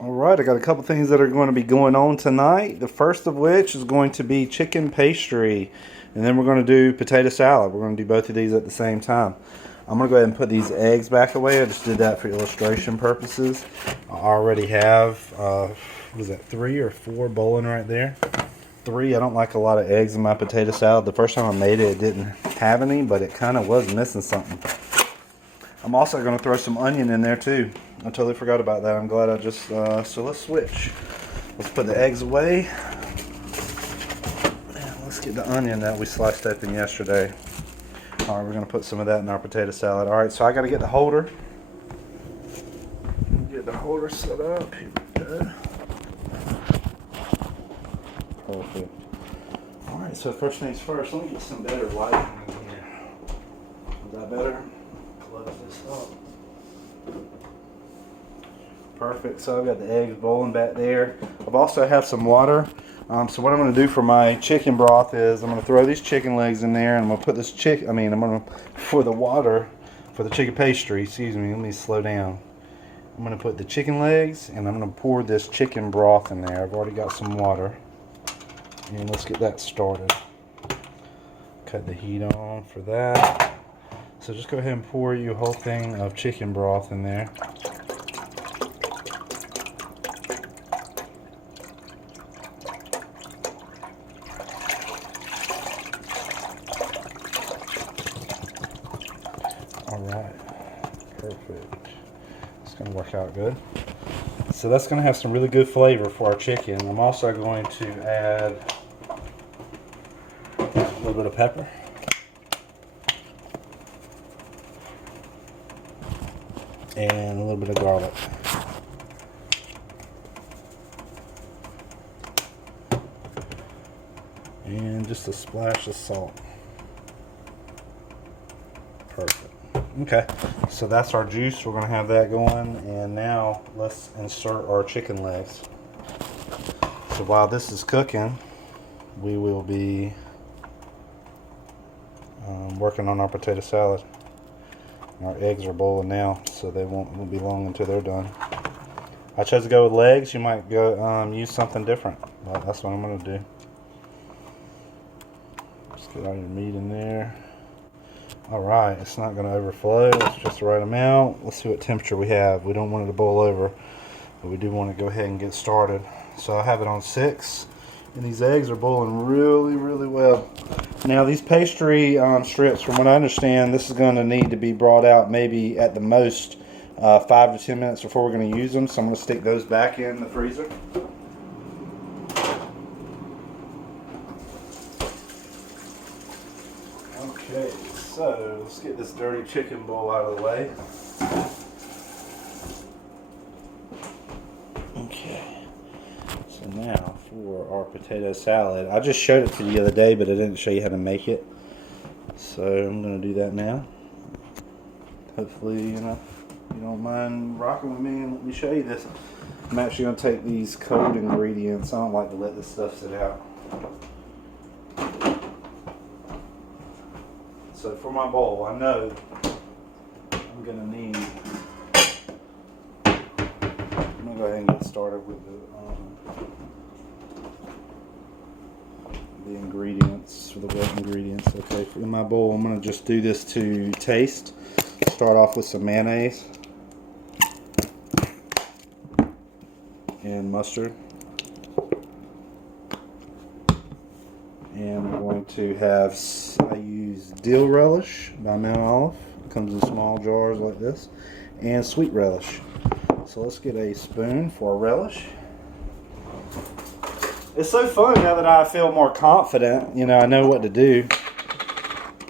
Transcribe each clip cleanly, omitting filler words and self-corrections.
Alright, I got a couple things that are going to be going on tonight. The first of which is going to be chicken pastry. And then we're going to do potato salad. We're going to do both of these at the same time. I'm going to go ahead and put these eggs back away. I just did that for illustration purposes. I already have, what is that, 3 or 4 bowling right there. 3. I don't like a lot of eggs in my potato salad. The first time I made it, it didn't have any, but it kind of was missing something. I'm also going to throw some onion in there too. I totally forgot about that. I'm glad I just, so let's switch. Let's put the eggs away. And let's get the onion that we sliced open yesterday. Alright, we're going to put some of that in our potato salad. Alright, so I got to get the holder. Get the holder set up. Here we go. Perfect. Alright, so first things first, let me get some better lighting in here. Is that better? Close this up. Perfect. So I've got the eggs boiling back there. I've also have some water. So what I'm going to do for my chicken broth is I'm going to throw these chicken legs in there, and I'm going to put this for the water for the chicken pastry. Excuse me. Let me slow down. I'm going to put the chicken legs, and I'm going to pour this chicken broth in there. I've already got some water, and let's get that started. Cut the heat on for that. So just go ahead and pour you a whole thing of chicken broth in there. Alright, perfect. It's going to work out good. So that's going to have some really good flavor for our chicken. I'm also going to add a little bit of pepper. And a little bit of garlic. And just a splash of salt. Perfect. Okay, so that's our juice. We're going to have that going. And now let's insert our chicken legs. So while this is cooking, we will be working on our potato salad. Our eggs are boiling now, so they won't be long until they're done. I chose to go with legs. You might go use something different, but that's what I'm going to do. Just get all your meat in there. Alright, it's not going to overflow. It's just the right amount. Let's see what temperature we have. We don't want it to boil over, but we do want to go ahead and get started. So I have it on 6, and these eggs are boiling really, really well. Now these pastry strips, from what I understand, this is going to need to be brought out maybe at the most 5 to 10 minutes before we're going to use them. So I'm going to stick those back in the freezer. Okay, so let's get this dirty chicken bowl out of the way. Okay, so now for our potato salad. I just showed it to you the other day, but I didn't show you how to make it. So I'm going to do that now. Hopefully, you don't mind rocking with me and let me show you this. I'm actually going to take these cold ingredients. I don't like to let this stuff sit out. So for my bowl, I know I'm going to need, I'm going to go ahead and get started with the ingredients, for the wet ingredients. Okay, in my bowl, I'm going to just do this to taste. Start off with some mayonnaise and mustard. And we're going to have, I use dill relish by Mount Olive. It comes in small jars like this. And sweet relish. So let's get a spoon for a relish. It's so fun now that I feel more confident. I know what to do.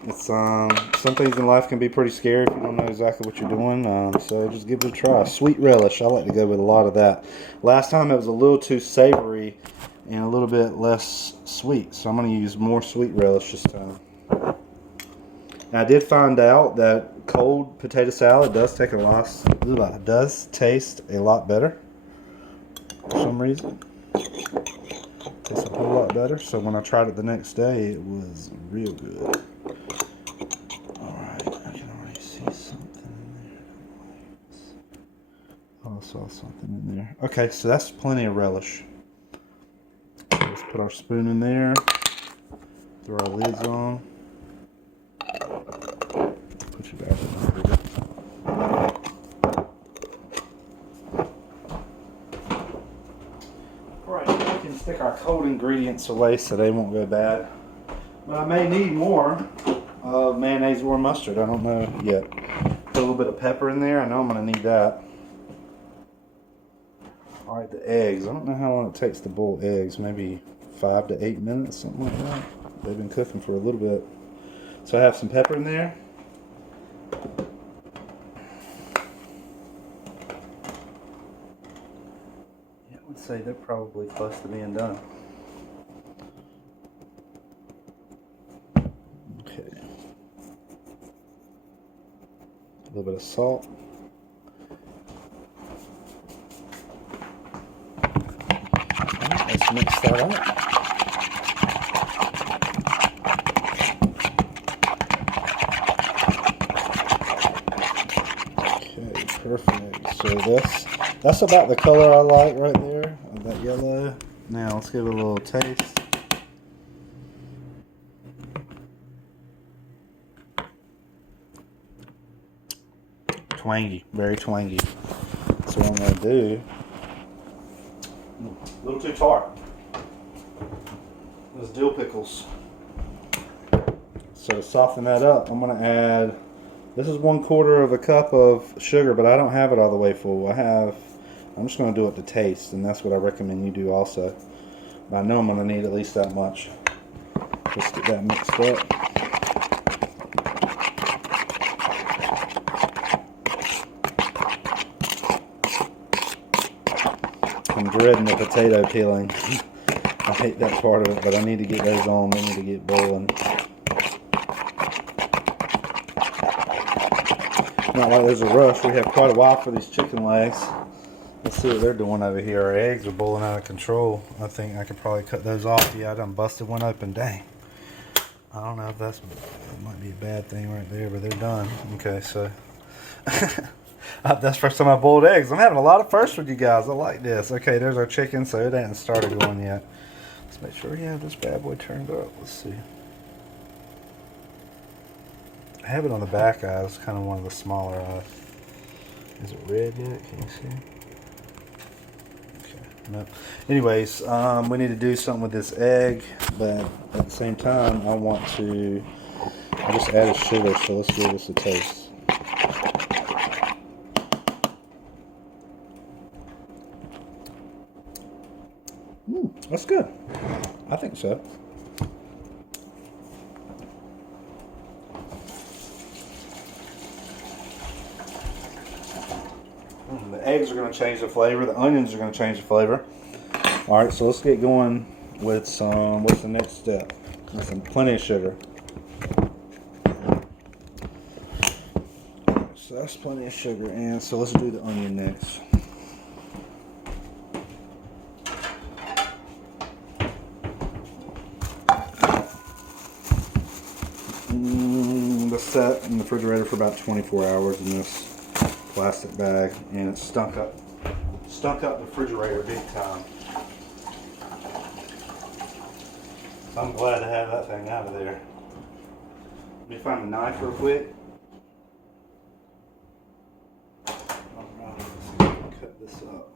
It's some things in life can be pretty scary if you don't know exactly what you're doing. So just give it a try. Sweet relish. I like to go with a lot of that. Last time it was a little too savory and a little bit less sweet, so I'm going to use more sweet relish this time. Now, I did find out that cold potato salad does taste a lot better for some reason. Tastes a whole lot better. So when I tried it the next day, it was real good. All right, I can already see something in there. saw something in there. Okay, so that's plenty of relish. So let's put our spoon in there. Throw our lids on. Put you back in there. Alright, we can stick our cold ingredients away so they won't go bad. But I may need more mayonnaise or mustard. I don't know yet. Put a little bit of pepper in there. I know I'm going to need that. Alright, the eggs. I don't know how long it takes to boil eggs. Maybe 5 to 8 minutes, something like that. They've been cooking for a little bit. So I have some pepper in there. Yeah, I would say they're probably close to being done. Okay. A little bit of salt. Let's mix that up. Okay, perfect. So that's about the color I like right there, that yellow. Now let's give it a little taste. Twangy, very twangy. So what I'm going to do, a little too tart. Those dill pickles. So to soften that up, I'm going to add, this is 1/4 of a cup of sugar, but I don't have it all the way full. I'm just going to do it to taste, and that's what I recommend you do also. But I know I'm going to need at least that much. Just get that mixed up. I'm dreading the potato peeling. I hate that part of it, but I need to get those on. They need to get boiling. Not like there's a rush. We have quite a while for these chicken legs. Let's see what they're doing over here. Our eggs are boiling out of control. I think I could probably cut those off. Yeah, I done busted one open. Dang. I don't know if that might be a bad thing right there, but they're done. Okay, so that's the first time I boiled eggs. I'm having a lot of firsts with you guys. I like this. Okay, there's our chicken, so it hasn't started going yet. Let's make sure we have this bad boy turned up. Let's see. I have it on the back eye. It's kind of one of the smaller eyes. Is it red yet? Can you see? Okay. No. Anyways, we need to do something with this egg, but at the same time, I just added sugar, so let's give this a taste. That's good. I think so. The eggs are going to change the flavor. The onions are going to change the flavor. All right, so let's get going with some. What's the next step? With some plenty of sugar. So that's plenty of sugar, and so let's do the onion next. Set in the refrigerator for about 24 hours in this plastic bag, and it stunk up the refrigerator big time. So I'm glad to have that thing out of there. Let me find a knife real quick. Alright, let's cut this up.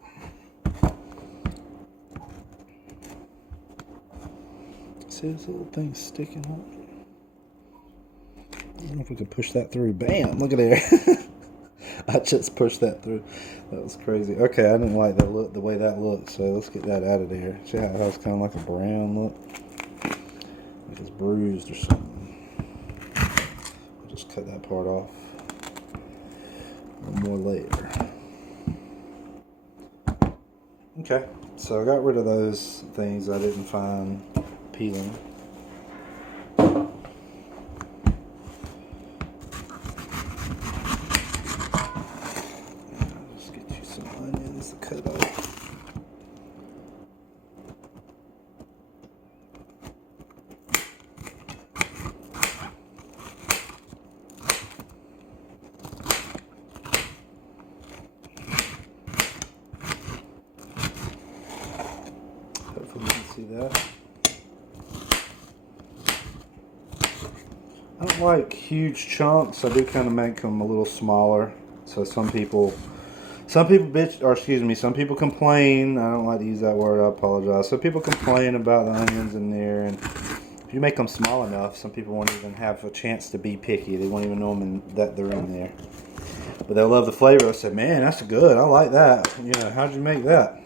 See this little thing sticking up? I don't know if we could push that through. Bam! Look at there. I just pushed that through. That was crazy. Okay, I didn't like that look, the way that looked, so let's get that out of there. See how it has kind of like a brown look? Like it's bruised or something. I'll just cut that part off. One more layer. Okay, so I got rid of those things I didn't find peeling. See that? I don't like huge chunks. I do kind of make them a little smaller. So some people bitch, or excuse me, some people complain. I don't like to use that word. I apologize. Some people complain about the onions in there, and if you make them small enough, some people won't even have a chance to be picky. They won't even know that they're in there. But they'll love the flavor. I said, man, that's good. I like that. You know, how'd you make that?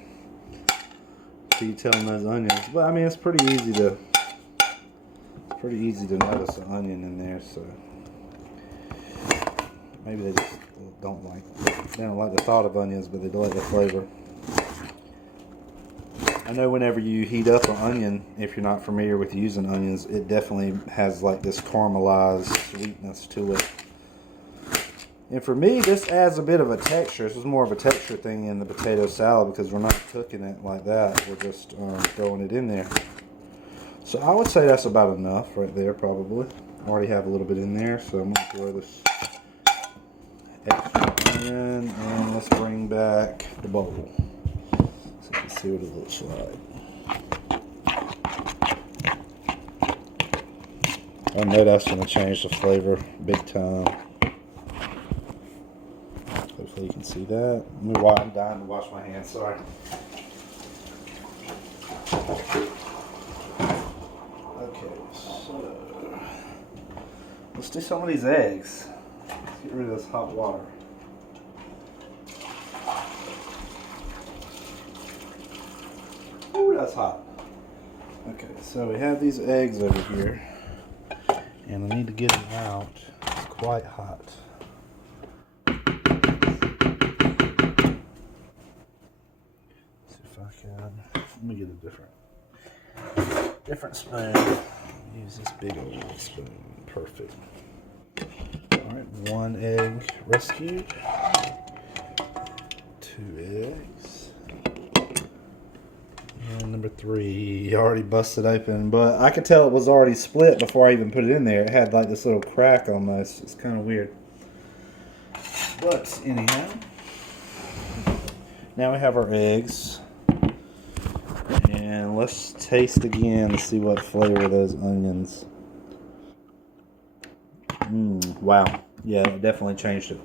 So you tell them those onions. But I mean, it's pretty easy to notice an onion in there. So maybe they just don't like the thought of onions, but they do like the flavor. I know whenever you heat up an onion, if you're not familiar with using onions, it definitely has like this caramelized sweetness to it. And for me, this adds a bit of a texture. This is more of a texture thing in the potato salad because we're not cooking it like that. We're just throwing it in there. So I would say that's about enough right there, probably. I already have a little bit in there, so I'm going to throw this extra onion, and let's bring back the bowl so you can see what it looks like. I know that's going to change the flavor big time. Hopefully you can see that. I'm dying to wash my hands, sorry. Okay, so let's do some of these eggs. Let's get rid of this hot water. Ooh, that's hot. Okay, so we have these eggs over here, and I need to get them out. It's quite hot. Let me get a different spoon. Use this big old spoon. Perfect. Alright, 1 egg rescued. 2 eggs. And number 3 already busted open, but I could tell it was already split before I even put it in there. It had like this little crack almost. It's kind of weird. But anyhow, now we have our eggs. And let's taste again to see what flavor those onions. Wow. Yeah, it definitely changed it.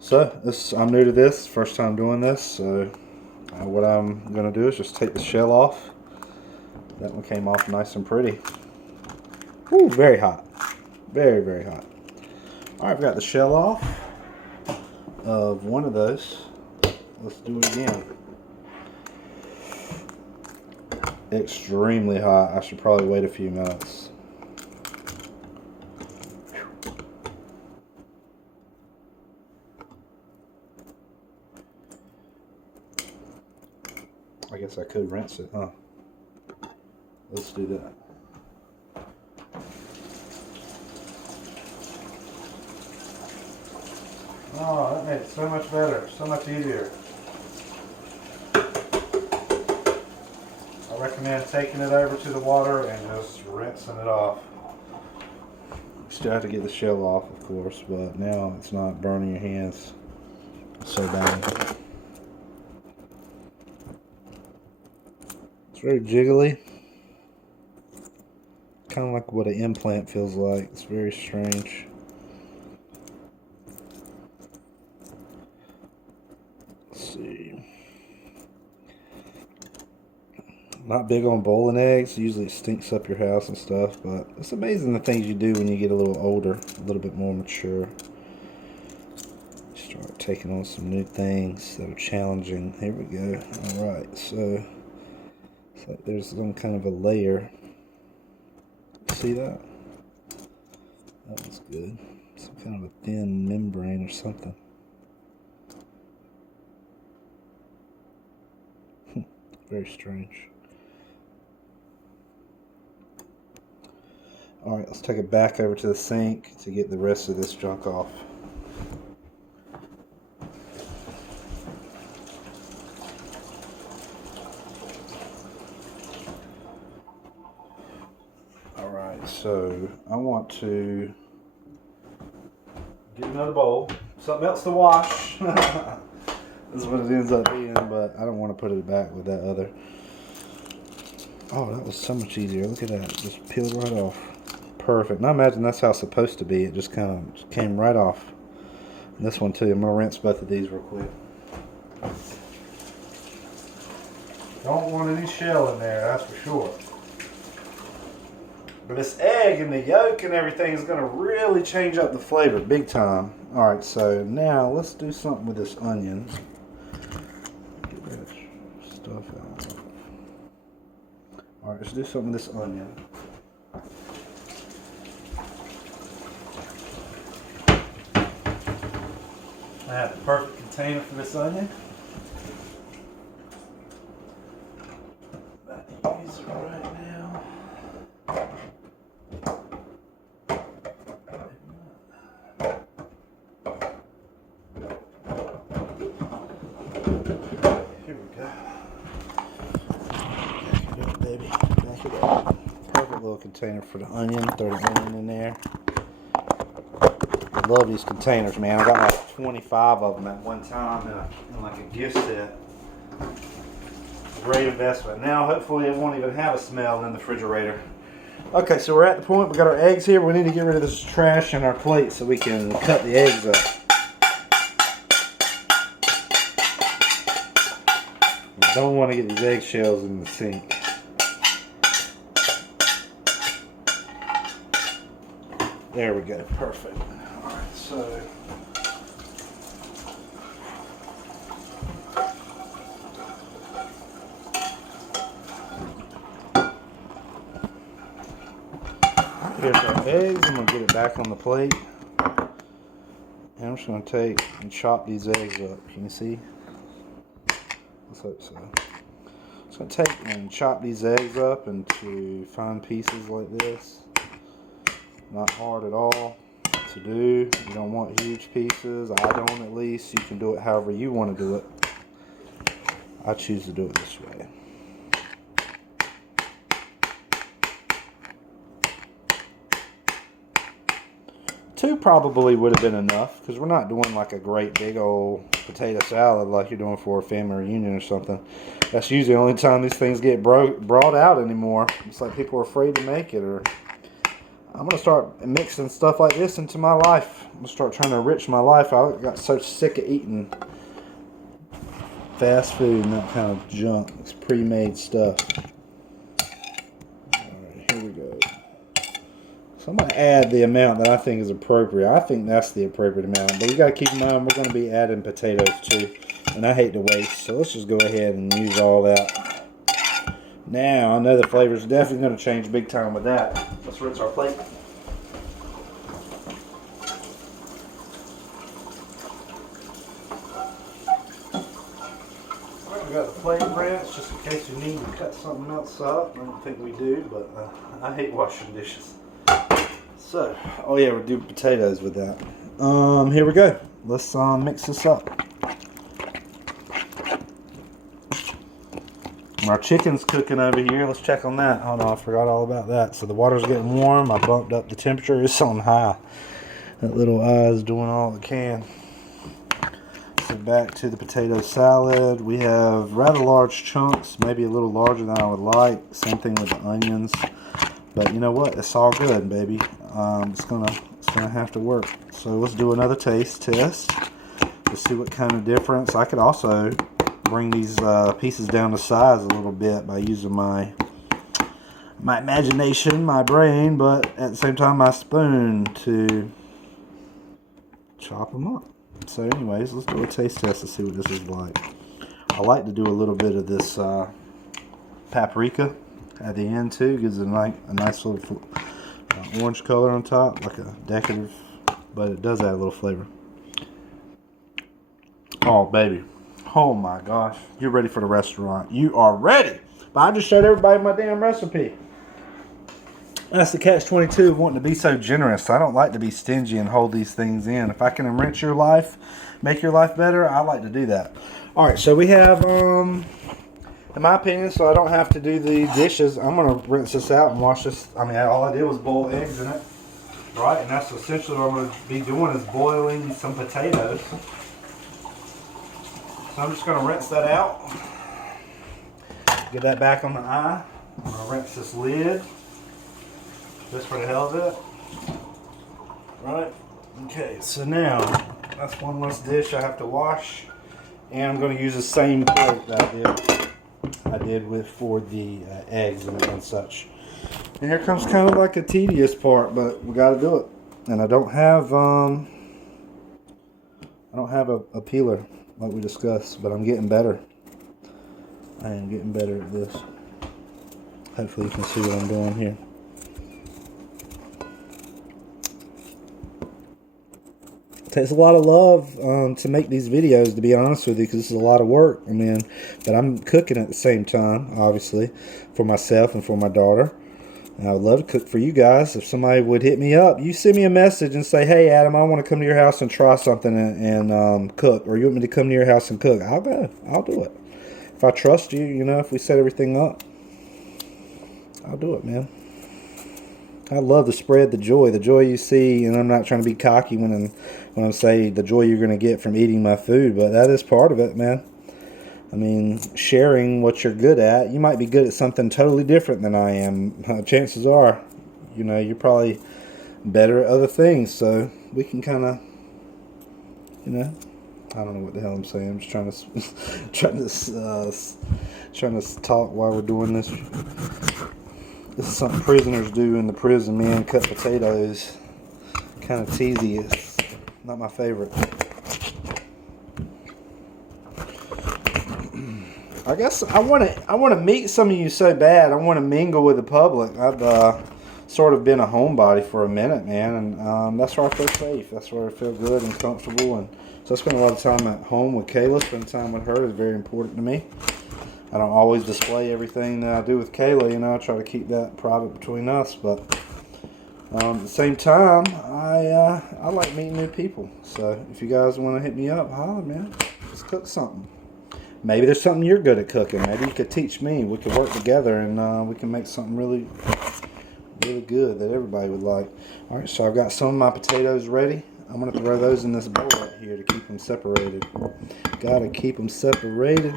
So, I'm new to this, first time doing this, so what I'm going to do is just take the shell off. That one came off nice and pretty. Ooh, very hot. Very, very hot. Alright, I've got the shell off of one of those. Let's do it again. Extremely hot. I should probably wait a few minutes. I guess I could rinse it, huh? Let's do that. Oh, that made it so much better, so much easier. I recommend taking it over to the water and just rinsing it off. You still have to get the shell off, of course, but now it's not burning your hands so bad. It's very jiggly. Kind of like what an implant feels like. It's very strange. Let's see. Not big on boiling eggs. Usually it stinks up your house and stuff, but it's amazing the things you do when you get a little older, a little bit more mature. Start taking on some new things that are challenging. Here we go. Alright, so it's like there's some kind of a layer. See that? That was good. Some kind of a thin membrane or something. Very strange. Alright, let's take it back over to the sink to get the rest of this junk off. Alright, so I want to get another bowl. Something else to wash. is what it ends up being, but I don't want to put it back with that other. Oh, that was so much easier. Look at that. Just peeled right off. Perfect. And I imagine that's how it's supposed to be. It just kind of came right off. And this one too. I'm going to rinse both of these real quick. Don't want any shell in there, that's for sure. But this egg and the yolk and everything is going to really change up the flavor big time. Alright, so now let's do something with this onion. Get that stuff out. Alright, let's do something with this onion. I have the perfect container for this onion. Use it right now. Here we go. Back it up, baby. Back it up. Perfect little container for the onion. Throw the onion in there. I love these containers, man. I got like 25 of them at one time in like a gift set. Great investment. Now, hopefully, it won't even have a smell in the refrigerator. Okay, so we're at the point. We got our eggs here. We need to get rid of this trash in our plate so we can cut the eggs up. I don't want to get these eggshells in the sink. There we go. Perfect. All right, so. Here's our eggs. I'm going to get it back on the plate. And I'm just going to take and chop these eggs up. Can you see? Let's hope so. Just going to take and chop these eggs up into fine pieces like this. Not hard at all to do. You don't want huge pieces. I don't, at least. You can do it however you want to do it. I choose to do it this way. Two probably would have been enough, because we're not doing like a great big old potato salad like you're doing for a family reunion or something. That's usually the only time these things get brought out anymore. It's like people are afraid to make it. Or I'm going to start mixing stuff like this into my life. I'm going to start trying to enrich my life. I got so sick of eating fast food and that kind of junk. It's pre-made stuff. Alright, here we go. So I'm going to add the amount that I think is appropriate. I think that's the appropriate amount. But we got to keep in mind we're going to be adding potatoes too. And I hate to waste. So let's just go ahead and use all that. Now, I know the flavor's definitely going to change big time with that. Let's rinse our plate. We got the plate rinsed just in case we need to cut something else up. I don't think we do, but I hate washing dishes. So, oh yeah, we'll do potatoes with that. Here we go. Let's mix this up. Our chicken's cooking over here. Let's check on that. Oh no, I forgot all about that. So the water's getting warm. I bumped up the temperature. It's on high. That little eye is doing all it can. So back to the potato salad. We have rather large chunks, maybe a little larger than I would like. Same thing with the onions. But you know what? It's all good, baby. It's gonna have to work. So let's do another taste test to see what kind of difference. I could also bring these pieces down to size a little bit by using my imagination, my brain, but at the same time my spoon to chop them up. So anyways, let's do a taste test to see what this is like. I like to do a little bit of this paprika at the end too. Gives it a nice little orange color on top, like a decorative, but it does add a little flavor. Oh baby, oh my gosh, you're ready for the restaurant. You are ready. But I just showed everybody my damn recipe. That's the catch-22 of wanting to be so generous. I don't like to be stingy and hold these things in. If I can enrich your life, make your life better, I like to do that. Alright, so we have, in my opinion, so I don't have to do the dishes, I'm going to rinse this out and wash this. I mean, all I did was boil eggs in it. Right, and that's essentially what I'm going to be doing, is boiling some potatoes. So I'm just going to rinse that out. Get that back on the eye. I'm going to rinse this lid just for the hell of it. Right? Okay, so now that's one less dish I have to wash. And I'm going to use the same plate that I did with for the eggs and such. And here comes kind of like a tedious part, but we got to do it. And I don't have a peeler like we discussed, but I'm getting better. I am getting better at this. Hopefully you can see what I'm doing here. It takes a lot of love to make these videos, to be honest with you, because this is a lot of work. I mean, but I'm cooking at the same time, obviously, for myself and for my daughter. And I would love to cook for you guys. If somebody would hit me up, you send me a message and say, hey, Adam, I want to come to your house and try something and cook. Or you want me to come to your house and cook. I'll go. I'll do it. If I trust you, you know, if we set everything up, I'll do it, man. I love to spread the joy you see, and I'm not trying to be cocky when I'm saying the joy you're going to get from eating my food, but that is part of it, man. I mean, sharing what you're good at. You might be good at something totally different than I am. Chances are, you know, you're probably better at other things, so we can kind of, you know, I don't know what the hell I'm saying. I'm just trying to talk while we're doing this. This is something prisoners do in the prison, man. Cut potatoes. Kind of tedious. Not my favorite. I guess I want to meet some of you so bad. I want to mingle with the public. I've sort of been a homebody for a minute, man, and that's where I feel safe. That's where I feel good and comfortable. And so I spend a lot of time at home with Kayla. Spending time with her is very important to me. I don't always display everything that I do with Kayla, you know. I try to keep that private between us, but at the same time, I like meeting new people. So if you guys want to hit me up, holler, man. Let's cook something. Maybe there's something you're good at cooking. Maybe you could teach me. We could work together, and we can make something really, really good that everybody would like. All right, so I've got some of my potatoes ready. I'm going to throw those in this bowl right here to keep them separated. Got to keep them separated.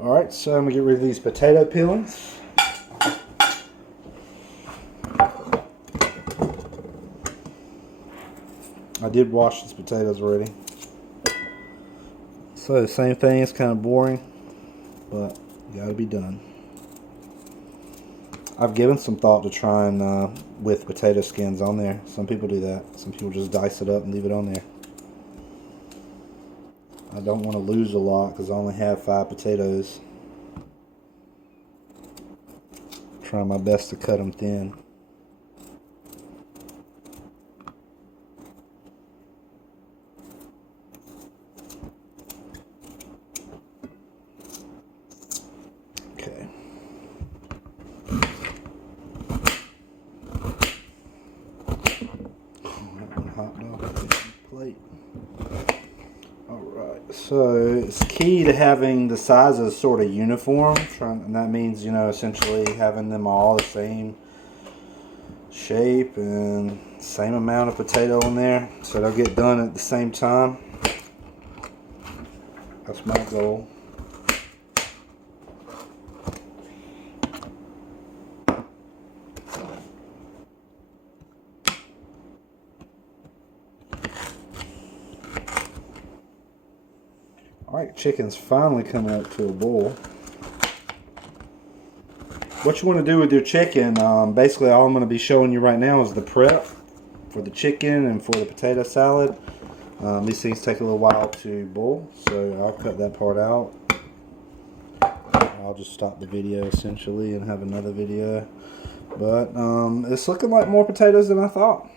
Alright, so I'm going to get rid of these potato peelings. I did wash these potatoes already. So the same thing, it's kind of boring, but got to be done. I've given some thought to trying with potato skins on there. Some people do that. Some people just dice it up and leave it on there. I don't want to lose a lot because I only have 5 potatoes. Trying my best to cut them thin. Okay. Hot dog plate. Alright, so it's key to having the sizes sort of uniform, and that means, you know, essentially having them all the same shape and same amount of potato in there, so they'll get done at the same time. That's my goal. Alright, chicken's finally coming up to a boil. What you want to do with your chicken, basically all I'm going to be showing you right now is the prep for the chicken and for the potato salad. These things take a little while to boil, so I'll cut that part out. I'll just stop the video essentially and have another video. But it's looking like more potatoes than I thought.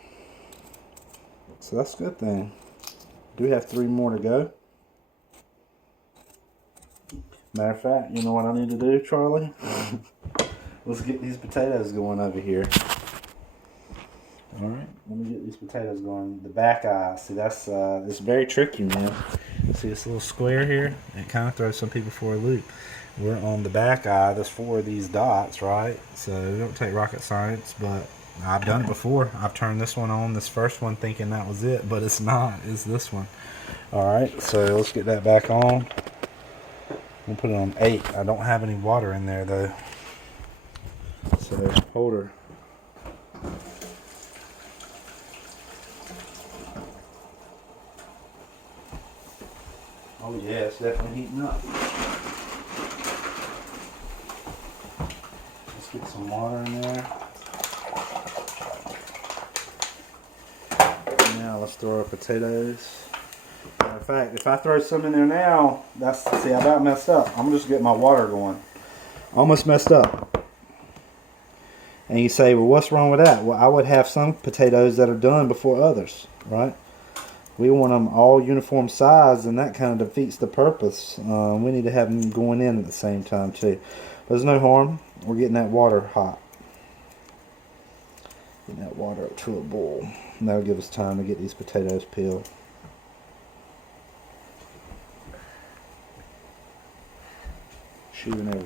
So that's a good thing. Do we have 3 more to go? Matter of fact, you know what I need to do, Charlie? Let's get these potatoes going over here. Alright, let me get these potatoes going. The back eye, see that's it's very tricky, man. See this little square here? It kind of throws some people for a loop. We're on the back eye, there's 4 of these dots, right? So it don't take rocket science, but I've done it before. I've turned this one on, this first one, thinking that was it, but it's not. It's this one. Alright, so let's get that back on. We'll put it on 8. I don't have any water in there though. So hold her. Oh yeah, it's definitely heating up. Let's get some water in there. Now let's throw our potatoes. Matter of fact, if I throw some in there now, see, I about messed up. I'm just getting my water going. Almost messed up. And you say, well, what's wrong with that? Well, I would have some potatoes that are done before others, right? We want them all uniform size, and that kind of defeats the purpose. We need to have them going in at the same time too. There's no harm. We're getting that water hot. Getting that water up to a boil. And that'll give us time to get these potatoes peeled. Shooting everything.